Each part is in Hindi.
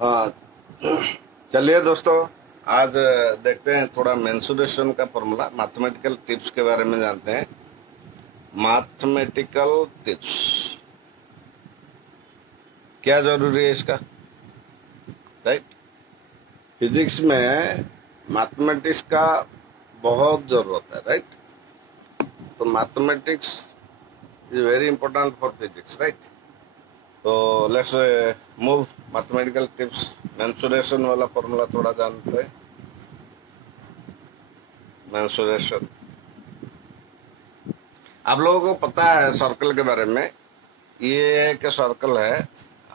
हाँ, चलिए दोस्तों, आज देखते हैं थोड़ा मेंसुरेशन का फॉर्मूला, मैथमेटिकल टिप्स के बारे में जानते हैं। मैथमेटिकल टिप्स क्या जरूरी है इसका, राइट? फिजिक्स में मैथमेटिक्स का बहुत जरूरत है, राइट? तो mathematics is very important for physics, right? तो let's move mathematical tips. Mensuration वाला फॉर्मूला थोड़ा जानते हैं। मेंसुरेशन आप लोगों को पता है सर्कल के बारे में। ये एक सर्कल है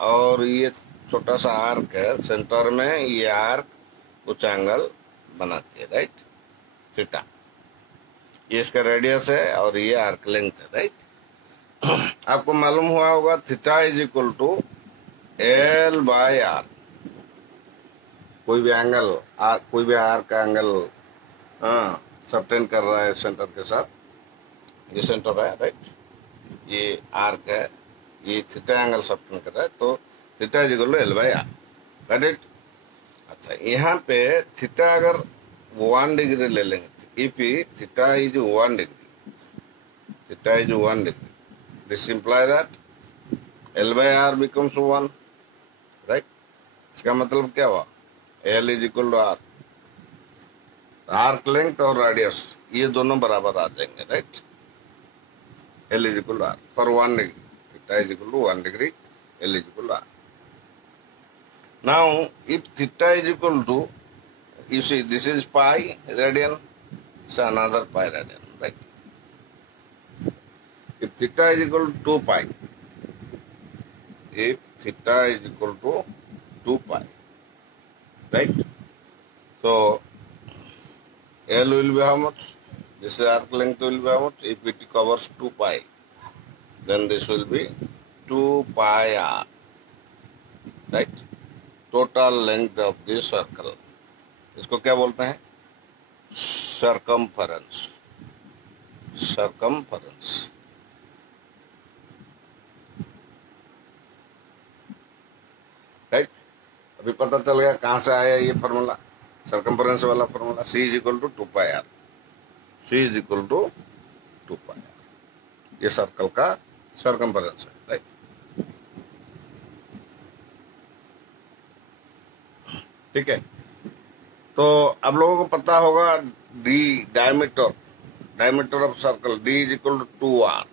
और ये छोटा सा आर्क है, सेंटर में ये आर्क कुछ एंगल बनाती है, राइट? थीटा, ये इसका रेडियस है और ये आर्क लेंथ है, राइट? आपको मालूम हुआ होगा theta is equal to L by R. कोई भी एंगल, कोई भी आर्क का एंगल सबटेंड कर रहा है सेंटर के साथ, ये सेंटर है, राइट? ये आर्क है, ये थीटा एंगल सबटेंड कर रहा है, तो theta is equal to L by R, that it. अच्छा, यहाँ पे थीटा अगर 1 डिग्री ले लेंगे, if theta is 1 degree, theta is 1 degree, this imply that L by R becomes 1, right? इसका मतलब क्या हुआ? L is equal to R, arc length और रेडियस ये दोनों बराबर आ जाएंगे, right? L is equal to R for 1 degree, theta is equal to 1 degree, L is equal to R. Now, if theta is equal to, you see, this is pi radian, it's another pi radian, right? If theta is equal to 2 pi, if theta is equal to 2 pi, right? So, L will be how much? This arc length will be how much? If it covers 2 pi, then this will be 2 pi r, right? Total length of the circle, इसको क्या बोलते हैं? Circumference, circumference, right? अभी पता चल गया कहां से आया ये फॉर्मूला, सरकमफरेंस वाला formula. C is equal to 2 pi R, C is equal to 2 pi R, ये सर्कल का सरकमफरेंस है, राइट? ठीक है, तो आप लोगों को पता होगा D diameter, diameter of circle D is equal to 2 R,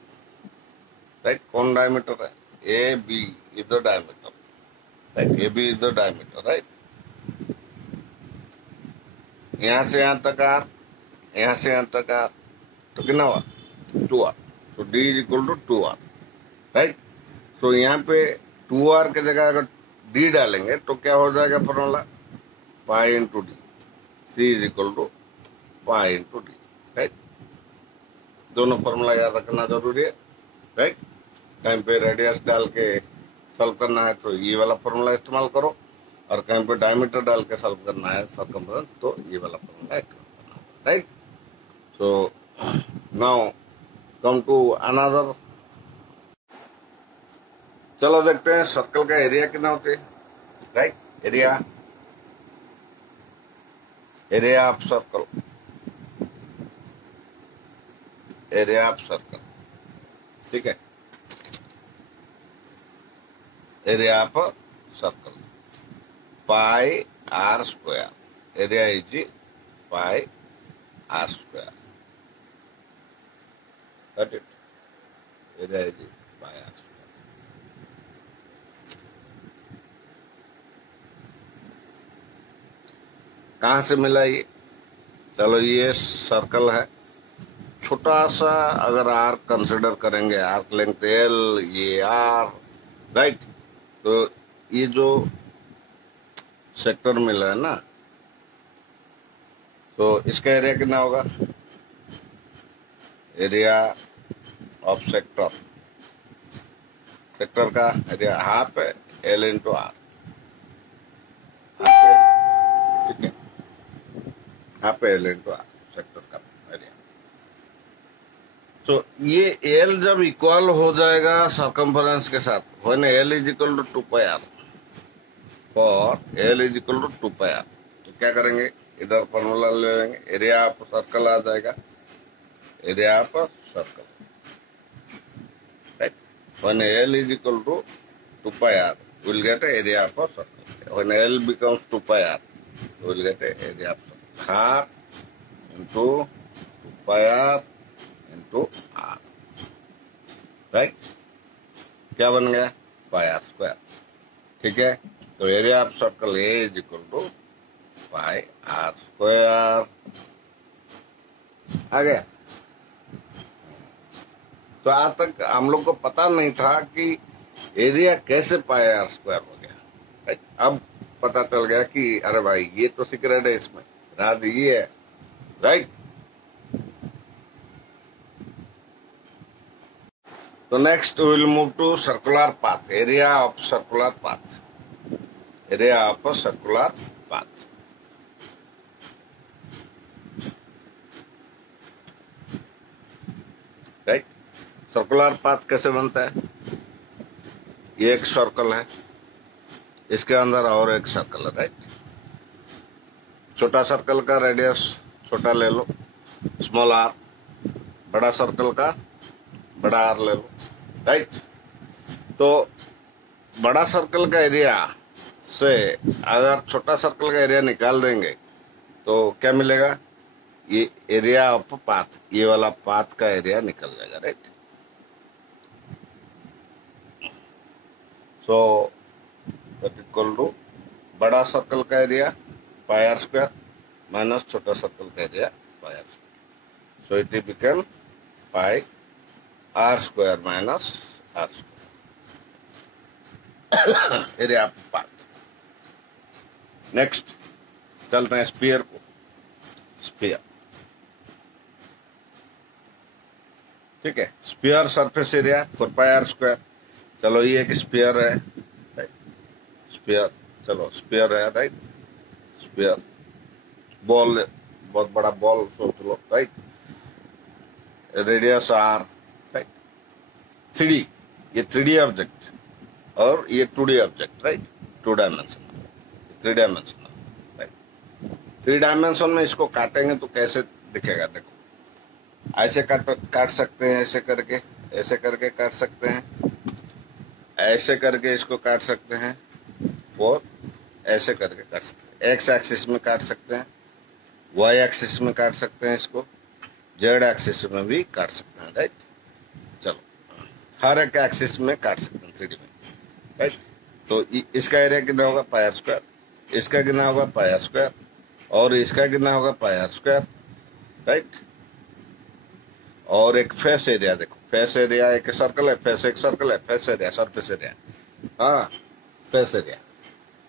right? कौन डायमीटर है? A B is the diameter, right? A B is the diameter, right? यहां से यहां तक आर, यहां से यहां तक आर, तो कितना हुआ? 2 आर, तो D is equal to 2 R, right? तो यहाँ पे 2 आर की जगह अगर डी डालेंगे तो क्या हो जाएगा formula? Pi into D, C is equal to pi into D, right? दोनों फॉर्मूला याद रखना जरूरी है, राइट? कहीं पे रेडियस डाल के सॉल्व करना है तो ये वाला फॉर्मूला इस्तेमाल करो, और कहीं पे डायमीटर डाल के सॉल्व करना है सर्कमफरेंस तो ये वाला फॉर्मूला इस्तेमाल करना है, right? So now come to another, चलो देखते हैं सर्कल का एरिया कितना होते है, right? Area, area of circle, area of circle, ठीक है? Area of circle pi are square, area is pi are square, that it, area is pi are square. कहां से मिला ये? चलो, ये सर्कल है, छोटा सा अगर आर्क कंसिडर करेंगे, आर्क लेंथ एल, ये आर, राइट? तो ये जो सेक्टर मिला है ना, तो इसका एरिया कितना होगा? एरिया ऑफ सेक्टर, सेक्टर का एरिया हाफ है एल इंटू आर, ठीक है? Half L into R sector का एरिया। तो ये एल जब इक्वल हो जाएगा सरकमफरेंस के साथ, when L is equal to 2 pi R, for L is equal to 2 pi R. तो क्या करेंगे, इधर फॉर्मूला ले लेंगे, एरिया ऑफ सर्कल आ जाएगा, area of circle, right. When L is equal to 2 pi R, we'll get an area of a circle. When L becomes 2 pi r, we'll get an area of circle. Half into 2 pi r into r, right? क्या बन गया, पाई आर स्क्वायर, ठीक है। तो area of circle A is equal to pi are square आ गया। तो आज तक हम लोग को पता नहीं था कि एरिया कैसे पाई आर स्क्वायर हो गया, राइट। अब पता चल गया कि अरे भाई ये तो सीक्रेट है, इसमें राज ये है, राइट। तो next will move to circular path, area of circular path, area of circular path. Right, circular path कैसे बनता है, ये एक सर्कल है, इसके अंदर और एक सर्कल है, राइट। छोटा सर्कल का रेडियस छोटा ले लो, स्मॉल आर, बड़ा सर्कल का बड़ा आर ले लो, राइट। तो बड़ा सर्कल का एरिया से अगर छोटा सर्कल का एरिया निकाल देंगे तो क्या मिलेगा, ये एरिया ऑफ पाथ, ये वाला पाथ का एरिया निकल जाएगा, right. So that equal to बड़ा सर्कल का area pi are square minus छोटा सर्कल का area pi are square. So it become pi are square minus R square, area of path. Next चलते हैं स्फीयर को, स्फीयर, ठीक है। Sphere surface area 4 pi are square. चलो ये एक स्फीयर है, स्फीयर, चलो स्फीयर है, राइट। स्फीयर, बॉल, बहुत बड़ा बॉल सोच लो, right. Radius r, right. 3D, ये 3D ऑब्जेक्ट और ये 2D object, right. 2 dimension, 3 dimension, right. 3 dimension में इसको काटेंगे तो कैसे दिखेगा, देखो ऐसे काट सकते हैं, ऐसे करके काट सकते हैं, ऐसे करके इसको काट सकते हैं, और ऐसे करके काट सकते हैं। एक्स एक्सिस में काट सकते हैं, वाई एक्सिस में काट सकते हैं, इसको जेड एक्सिस में भी काट सकते हैं, राइट। चलो हर एक एक्सिस में काट सकते हैं 3D में, राइट। तो इसका एरिया कितना होगा, पाई आर स्क्वायर, इसका कितना होगा, पाई आर स्क्वायर, और इसका कितना होगा, पाई आर स्क्वायर, राइट। और एक फेस एरिया, देखो फेस एरिया एक सर्कल है, फेस एक सर्कल है, फेस एरिया सरफेस एरिया, हाँ face area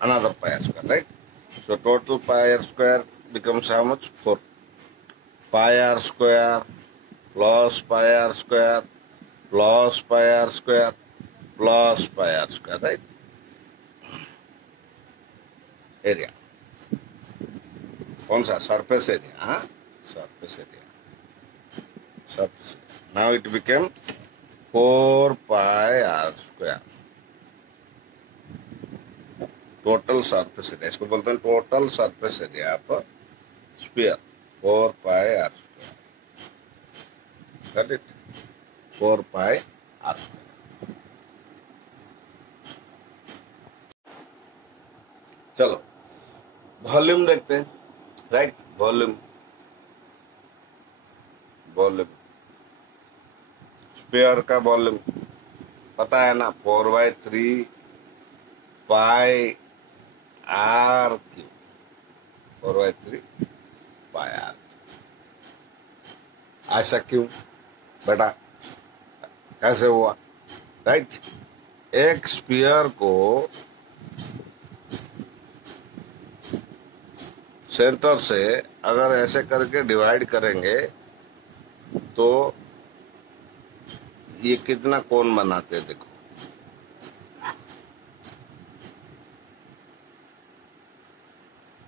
another pi r square, right? So total pi r square becomes how much? 4 pi r square plus pi r square plus pi r square plus pi r square, right? Area, कौन सा, surface area, हाँ surface area, surface area. Now it became 4 pi r square, total surface area, इसको बोलते हैं total surface area of sphere, 4 pi are square, got it, 4 pi are square. चलो वॉल्यूम देखते हैं, राइट। वॉल्यूम, वॉल्यूम स्फीयर का वॉल्यूम पता है ना, 4/3 pi R cube, 4/3 pi R. ऐसा क्यों बेटा, कैसे हुआ, राइट। एक स्फीयर को सेंटर से अगर ऐसे करके डिवाइड करेंगे तो ये कितना कोण बनाते हैं, देखो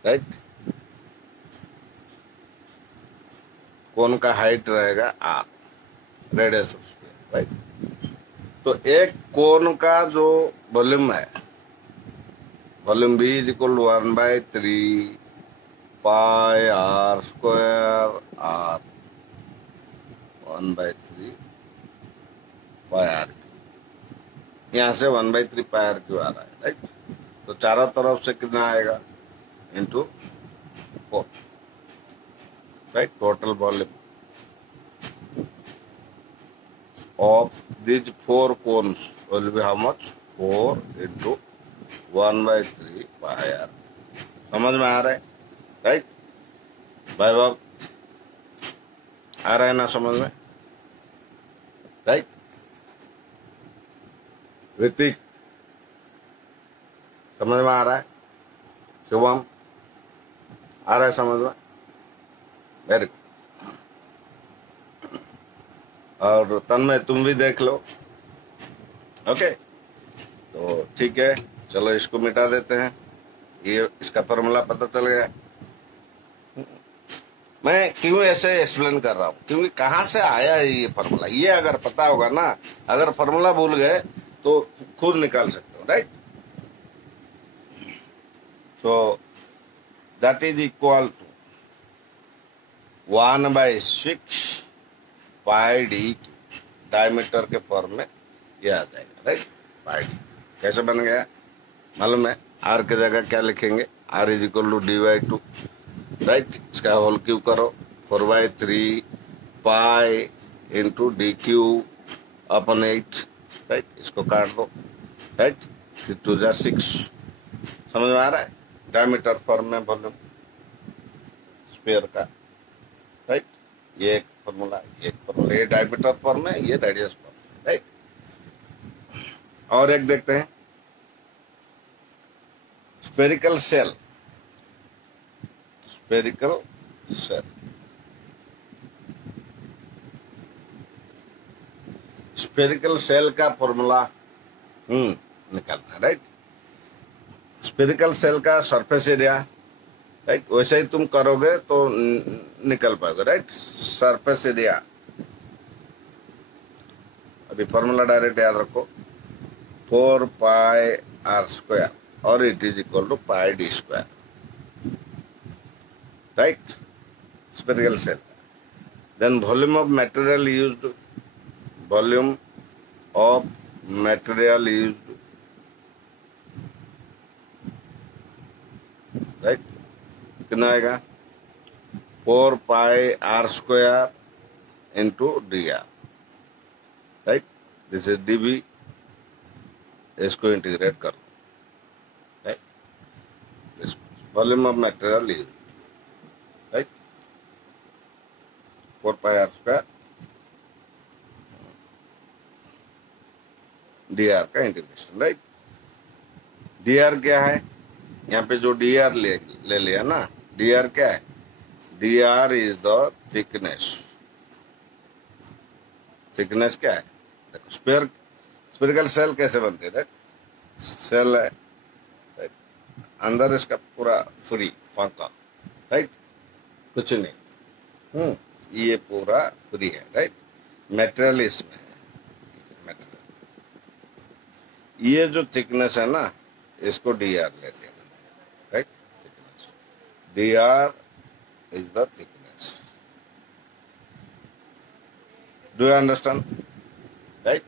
राइट। कोन का हाइट रहेगा R, radius of sphere, right. तो एक कोन का जो वॉल्यूम है volume V is equal to 1/3 pi are square R, 1/3 pi R cube, यहाँ से 1/3 पाई आर क्यू आ रहा है, राइट। तो चारों तरफ से कितना आएगा, into 4, right. Total volume of these 4 cones will be how much, 4 into 1/3 pi r। समझ में आ रहा है, राइट भाई बाब, आ रहा है ना समझ में, राइट। ऋतिक समझ में आ रहा है, शुभम आ रहा है समझ में, वेरी गुड। और तन्मय तुम भी देख लो, ओके। तो ठीक है, चलो इसको मिटा देते हैं, ये इसका फॉर्मूला पता चल गया। मैं क्यों ऐसे एक्सप्लेन कर रहा हूँ, क्योंकि कहाँ से आया है ये फॉर्मूला, ये अगर पता होगा ना, अगर फॉर्मूला भूल गए तो खुद निकाल सकते हो, राइट। तो that is equal to 1/6 pi D, diameter के फॉर्म में ये आ जाएगा, राइट। पाई डी कैसे बन गया मालूम है, आर की जगह क्या लिखेंगे, R is equal to d/2, right. इसका होल क्यूब करो, 4/3 पाई इंटू d³/8, राइट। इसको काट दो, राइट, 2 जा 6, समझ में आ रहा है। डायमीटर फॉर्म में वॉल्यूम स्फीयर का, राइट। ये एक फॉर्मूला, ये डायमीटर फॉर्म है, ये रेडियस फॉर्म, राइट। और एक देखते हैं, spherical shell, spherical shell, spherical shell का फॉर्मूला निकालता है, राइट। स्फेरिकल सेल का सरफेस एरिया, राइट, वैसे ही तुम करोगे तो निकल पाओगे, राइट। सरफेस एरिया, अभी फॉर्मूला डायरेक्ट याद रखो, 4 पाई आर स्क्वायर और it is equal to pi D square, right. Spherical shell, then volume of material used, volume of material used, right. कितना आएगा, 4 pi are square into D are, right. This is D B, इसको इंटीग्रेट कर लो, right. Volume of material use, right, 4 pi are square D R का इंटीग्रेशन, राइट। डी आर क्या है, यहाँ पे जो डी आर ले लिया ना, डी आर क्या है, D R is the thickness, thickness क्या है, देखो स्फेरिकल सेल कैसे बनते हैं, सेल है, राइट, अंदर इसका पूरा फ्री फांका, राइट, कुछ नहीं, ये पूरा फ्री है, राइट। मेटेरियल इसमें है, मेटेरियल, ये जो थिकनेस है ना, इसको डी आर ले लेना, right. Thickness, D R is the thickness, do you understand, right.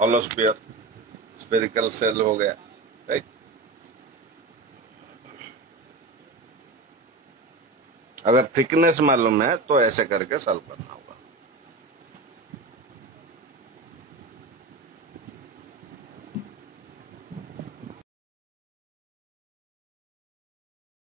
Hollow sphere, spherical shell हो गया, राइट। अगर थिकनेस मालूम है तो ऐसे करके सॉल्व करना होगा।